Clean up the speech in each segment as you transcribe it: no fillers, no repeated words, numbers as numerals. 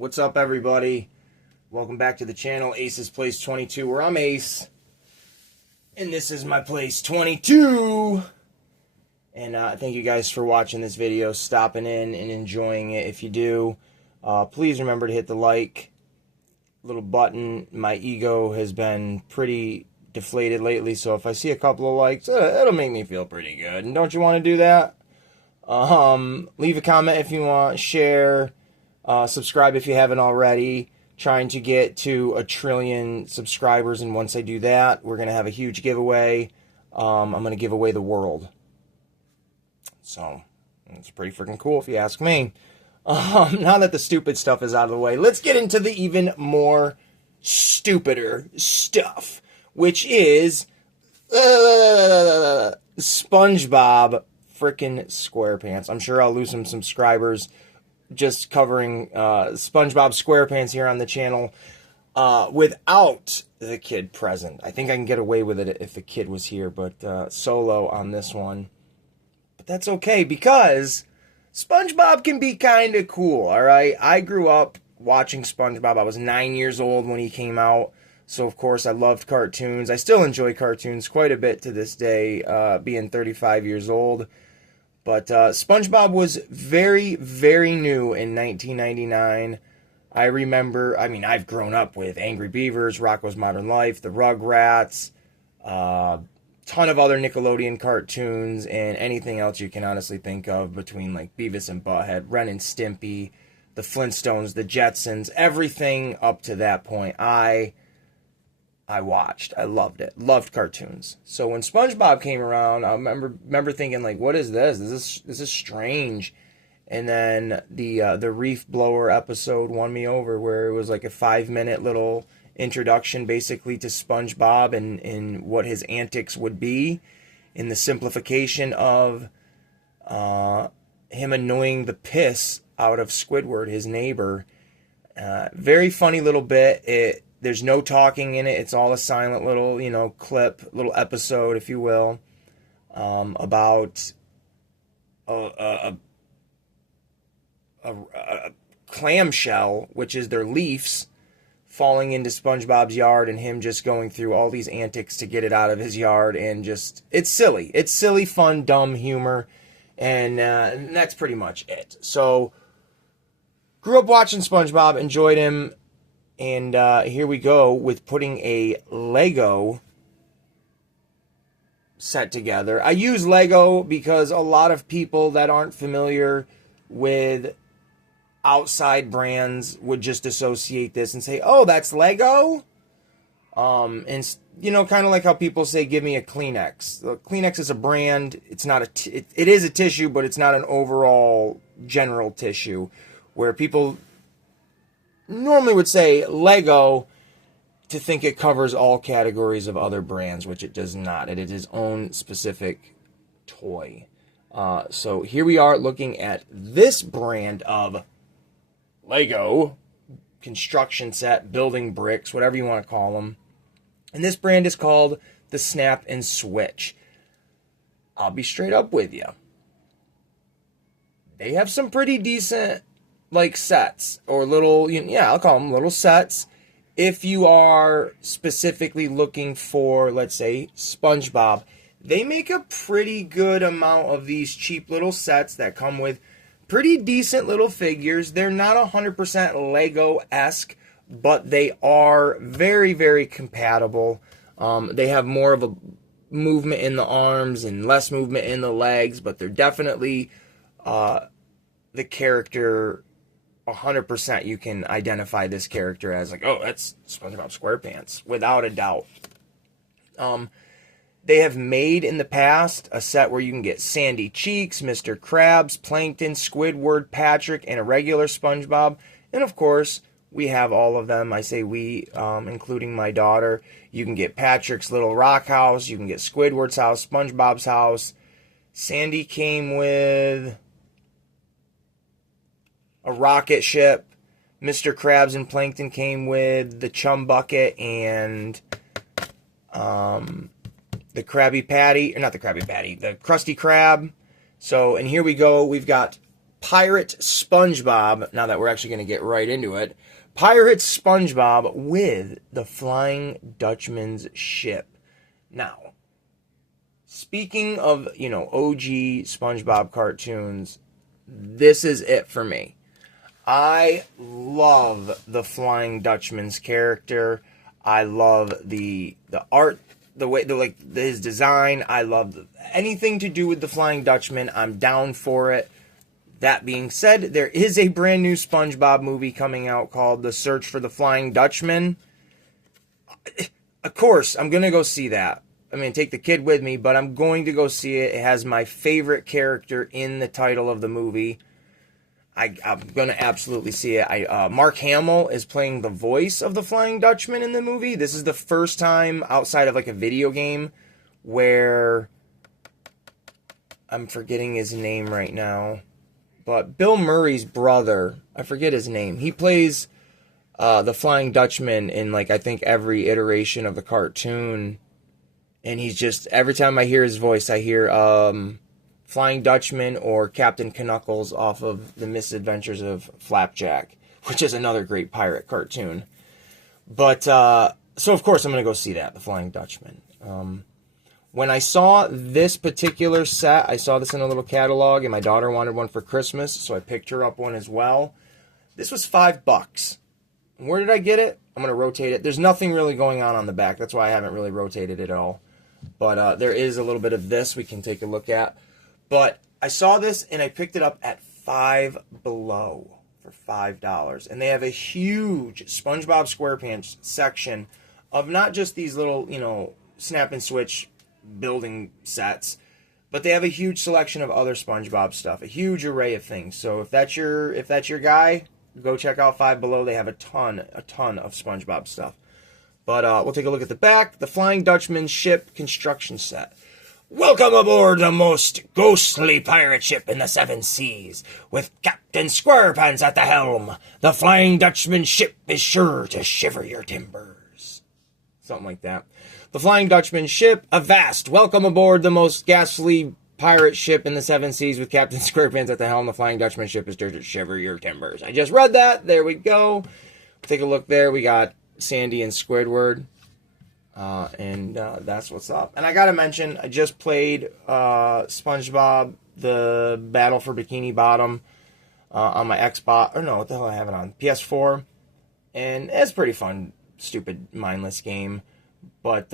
What's up, everybody? Welcome back to the channel, Ace's Place 22, where I'm Ace. And this is my place 22. And thank you guys for watching this video, stopping in and enjoying it. If you do, please remember to hit the like little button. My ego has been pretty deflated lately, so if I see a couple of likes, it'll make me feel pretty good. And don't you want to do that? Leave a comment if you want, share, subscribe if you haven't already. Trying to get to 1 trillion subscribers, and once I do that, we're going to have a huge giveaway. I'm going to give away the world. So, it's pretty freaking cool if you ask me. Now that the stupid stuff is out of the way, let's get into the even more stupider stuff, which is SpongeBob frickin' SquarePants. I'm sure I'll lose some subscribers just covering SpongeBob SquarePants here on the channel without the kid present. I think I can get away with it if the kid was here, but solo on this one. But that's okay, because SpongeBob can be kind of cool, alright? I grew up watching SpongeBob. I was 9 years old when he came out, so of course I loved cartoons. I still enjoy cartoons quite a bit to this day, being 35 years old. But SpongeBob was very, very new in 1999. I remember, I've grown up with Angry Beavers, Rocko's Modern Life, the Rugrats, ton of other Nickelodeon cartoons, and anything else you can honestly think of between like Beavis and Butthead, Ren and Stimpy, the Flintstones, the Jetsons, everything up to that point. I watched. I loved it. Loved cartoons. So when SpongeBob came around, I remember thinking, like, what is this? This is strange. And then the Reef Blower episode won me over, where it was like a 5-minute little introduction basically to SpongeBob and what his antics would be, in the simplification of him annoying the piss out of Squidward, his neighbor. Very funny little bit. There's no talking in it. It's all a silent little, clip, little episode, if you will, about a clamshell, which is their leaves, falling into SpongeBob's yard, and him just going through all these antics to get it out of his yard, and just, it's silly. It's silly, fun, dumb humor, and that's pretty much it. So, grew up watching SpongeBob, enjoyed him, and here we go with putting a Lego set together. I use Lego because a lot of people that aren't familiar with outside brands would just associate this and say, oh, that's Lego? And, kind of like how people say, give me a Kleenex. Kleenex is a brand. It's not it is a tissue, but it's not an overall general tissue, where people normally would say Lego to think it covers all categories of other brands, which it does not. It is its own specific toy. So here we are looking at this brand of Lego construction set, building bricks, whatever you want to call them. And this brand is called the Snap and Switch. I'll be straight up with you. They have some pretty decent sets, or little, I'll call them little sets, if you are specifically looking for, let's say, SpongeBob. They make a pretty good amount of these cheap little sets that come with pretty decent little figures. They're not 100% Lego-esque, but they are very, very compatible. They have more of a movement in the arms and less movement in the legs, but they're definitely the character. 100% you can identify this character as like, oh, that's SpongeBob SquarePants, without a doubt. They have made in the past a set where you can get Sandy Cheeks, Mr. Krabs, Plankton, Squidward, Patrick, and a regular SpongeBob. And of course, we have all of them. I say we, including my daughter. You can get Patrick's Little Rock House. You can get Squidward's house, SpongeBob's house. Sandy came with a rocket ship. Mr. Krabs and Plankton came with the Chum Bucket and the Krabby Patty, or not the Krabby Patty, the Krusty Krab. So, and here we go. We've got Pirate SpongeBob, now that we're actually going to get right into it, Pirate SpongeBob with the Flying Dutchman's Ship. Now, speaking of, OG SpongeBob cartoons, this is it for me. I love the Flying Dutchman's character. I love the art, his design. I love anything to do with the Flying Dutchman. I'm down for it. That being said, there is a brand new SpongeBob movie coming out called The Search for the Flying Dutchman. Of course, I'm going to go see that. I mean, take the kid with me, but I'm going to go see it. It has my favorite character in the title of the movie. I'm going to absolutely see it. Mark Hamill is playing the voice of the Flying Dutchman in the movie. This is the first time outside of like a video game where I'm forgetting his name right now. But Bill Murray's brother, I forget his name. He plays the Flying Dutchman in, like, I think every iteration of the cartoon. And he's just, every time I hear his voice, I hear Flying Dutchman or Captain Knuckles off of The Misadventures of Flapjack, which is another great pirate cartoon. But, so of course I'm going to go see that, the Flying Dutchman. When I saw this particular set, I saw this in a little catalog, and my daughter wanted one for Christmas, so I picked her up one as well. This was $5. Where did I get it? I'm going to rotate it. There's nothing really going on the back. That's why I haven't really rotated it at all. But there is a little bit of this we can take a look at. But I saw this, and I picked it up at Five Below for $5. And they have a huge SpongeBob SquarePants section of not just these little, snap and switch building sets, but they have a huge selection of other SpongeBob stuff, a huge array of things. So if that's your guy, go check out Five Below. They have a ton of SpongeBob stuff. But we'll take a look at the back. The Flying Dutchman Ship construction set. Welcome aboard the most ghostly pirate ship in the seven seas, with Captain Squarepants at the helm. The Flying Dutchman Ship is sure to shiver your timbers. Something like that. The Flying Dutchman Ship, avast! Welcome aboard the most ghastly pirate ship in the seven seas, with Captain Squarepants at the helm. The Flying Dutchman Ship is sure to shiver your timbers. I just read that. There we go. Take a look there. We got Sandy and Squidward. And that's what's up. And I gotta mention, I just played SpongeBob, the Battle for Bikini Bottom on my Xbox. Or no, what the hell I have it on? PS4. And it's pretty fun, stupid, mindless game. But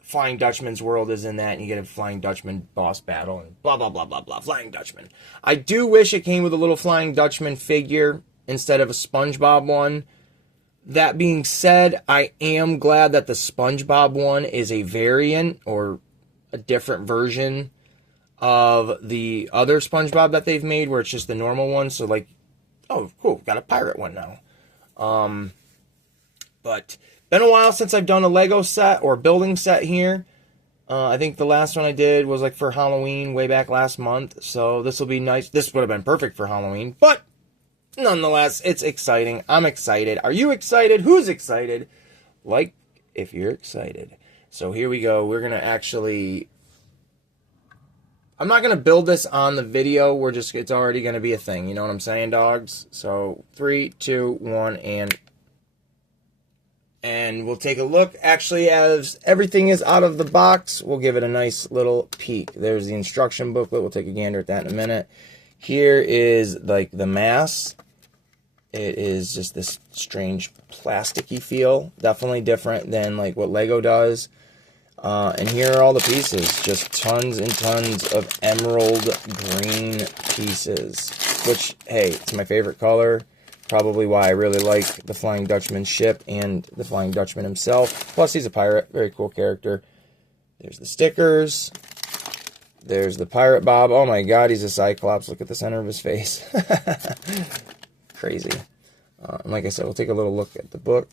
Flying Dutchman's world is in that, and you get a Flying Dutchman boss battle, and blah, blah, blah, blah, blah. Flying Dutchman. I do wish it came with a little Flying Dutchman figure instead of a SpongeBob one. That being said, I am glad that the SpongeBob one is a variant or a different version of the other SpongeBob that they've made, where it's just the normal one. So, like, oh, cool, got a pirate one now. But been a while since I've done a Lego set or building set here. I think the last one I did was like for Halloween way back last month. So this will be nice. This would have been perfect for Halloween. But nonetheless, it's exciting. I'm excited. Are you excited? Who's excited? Like if you're excited. So here we go. We're going to actually... I'm not going to build this on the video. It's already going to be a thing. You know what I'm saying, dogs? So 3, 2, 1, and we'll take a look. Actually, as everything is out of the box, we'll give it a nice little peek. There's the instruction booklet. We'll take a gander at that in a minute. Here is like the mass. It is just this strange plasticky feel. Definitely different than like what Lego does. And here are all the pieces. Just tons and tons of emerald green pieces. Which, hey, it's my favorite color. Probably why I really like the Flying Dutchman ship and the Flying Dutchman himself. Plus, he's a pirate. Very cool character. There's the stickers. There's the Pirate Bob. Oh my god, he's a Cyclops. Look at the center of his face. Crazy. And like I said, we'll take a little look at the book.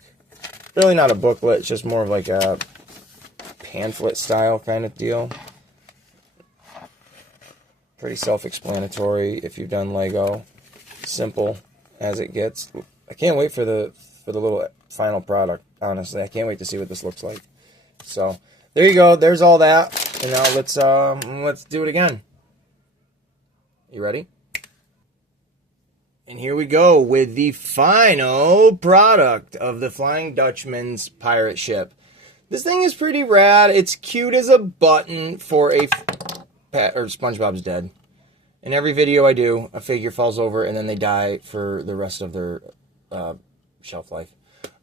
Really not a booklet. It's just more of like a pamphlet style kind of deal. Pretty self-explanatory if you've done Lego. Simple as it gets. I can't wait for the little final product, honestly. I can't wait to see what this looks like. So, there you go. There's all that. And now let's do it again. You ready? And here we go with the final product of the Flying Dutchman's pirate ship. This thing is pretty rad. It's cute as a button for a pet. Or SpongeBob's dead. In every video I do, a figure falls over and then they die for the rest of their shelf life.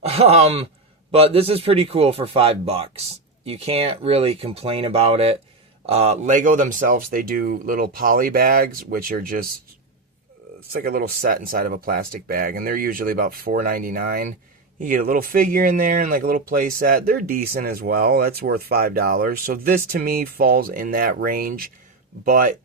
But this is pretty cool for $5. You can't really complain about it. Lego themselves, they do little poly bags, which are just, it's like a little set inside of a plastic bag, and they're usually about $4.99. You get a little figure in there and like a little play set. They're decent as well. That's worth $5. So this to me falls in that range, but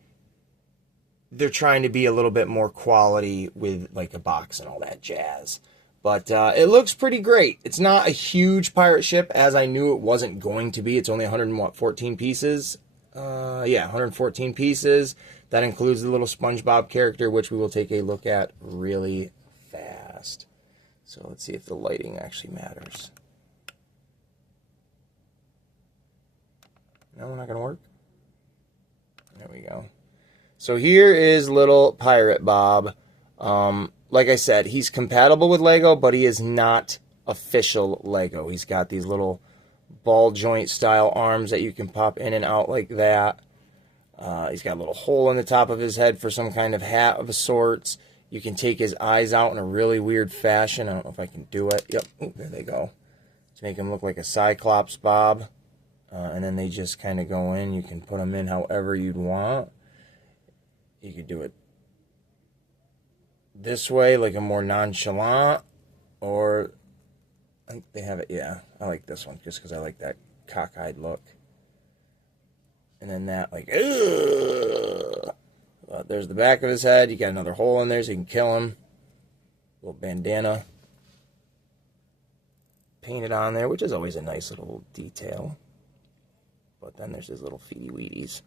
they're trying to be a little bit more quality with like a box and all that jazz. But it looks pretty great. It's not a huge pirate ship, as I knew it wasn't going to be. It's only 114 pieces. Yeah, 114 pieces. That includes the little SpongeBob character, which we will take a look at really fast. So let's see if the lighting actually matters. No, we're not going to work. There we go. So here is little Pirate Bob. Like I said, he's compatible with Lego, but he is not official Lego. He's got these little ball joint style arms that you can pop in and out like that. He's got a little hole in the top of his head for some kind of hat of sorts. You can take his eyes out in a really weird fashion. I don't know if I can do it. Yep, ooh, there they go. To make him look like a Cyclops Bob. And then they just kind of go in. You can put them in however you'd want. You could do it this way, like a more nonchalant, or I think they have it, yeah, I like this one just because I like that cockeyed look. And then that, like, there's the back of his head. You got another hole in there so you can kill him. Little bandana painted on there, which is always a nice little detail. But then there's his little feety weeties.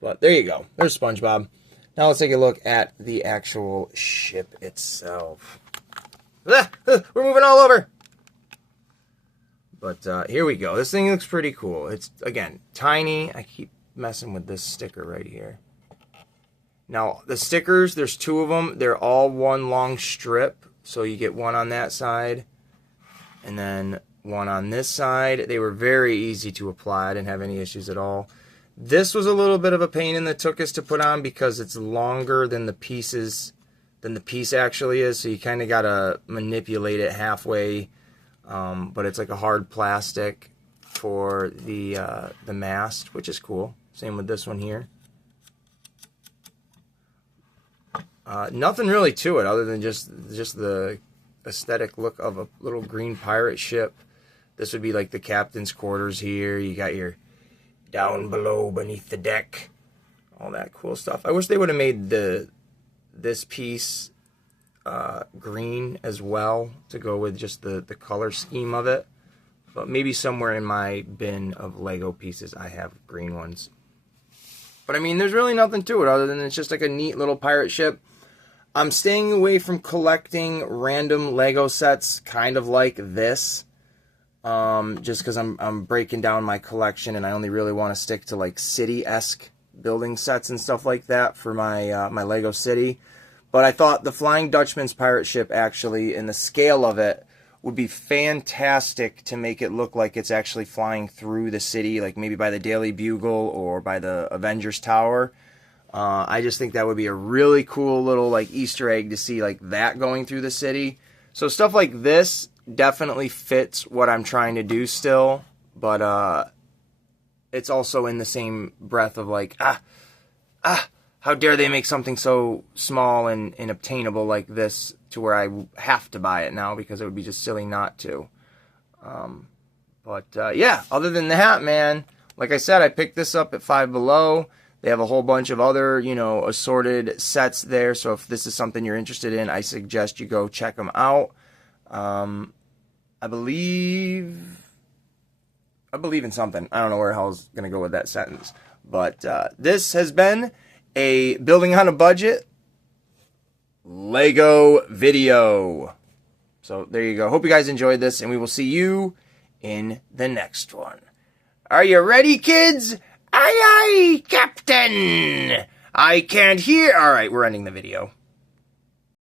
But there you go. There's SpongeBob. Now let's take a look at the actual ship itself. We're moving all over. But here we go. This thing looks pretty cool. It's, again, tiny. I keep messing with this sticker right here. Now, the stickers, there's two of them. They're all one long strip. So you get one on that side and then one on this side. They were very easy to apply. I didn't have any issues at all. This was a little bit of a pain in the tuchus to put on because it's longer than the pieces, than the piece actually is. So you kind of got to manipulate it halfway. But it's like a hard plastic for the mast, which is cool. Same with this one here. Nothing really to it other than just the aesthetic look of a little green pirate ship. This would be like the captain's quarters here. You got your down below beneath the deck, all that cool stuff. I wish they would have made this piece green as well to go with just the color scheme of it. But maybe somewhere in my bin of Lego pieces I have green ones. But I mean, there's really nothing to it other than it's just like a neat little pirate ship. I'm staying away from collecting random Lego sets kind of like this. Just because I'm breaking down my collection and I only really want to stick to like city-esque building sets and stuff like that for my my Lego City. But I thought the Flying Dutchman's pirate ship actually, in the scale of it, would be fantastic to make it look like it's actually flying through the city, like maybe by the Daily Bugle or by the Avengers Tower. I just think that would be a really cool little like Easter egg to see like that going through the city. So stuff like this definitely fits what I'm trying to do still, but it's also in the same breath of like, how dare they make something so small and obtainable like this to where I have to buy it now because it would be just silly not to. Yeah, other than that, man, like I said, I picked this up at Five Below. They have a whole bunch of other, you know, assorted sets there. So if this is something you're interested in, I suggest you go check them out. I believe in something. I don't know where I was going to go with that sentence. But this has been a Building on a Budget Lego video. So there you go. Hope you guys enjoyed this, and we will see you in the next one. Are you ready, kids? Aye, aye, Captain! I can't hear... Alright, we're ending the video.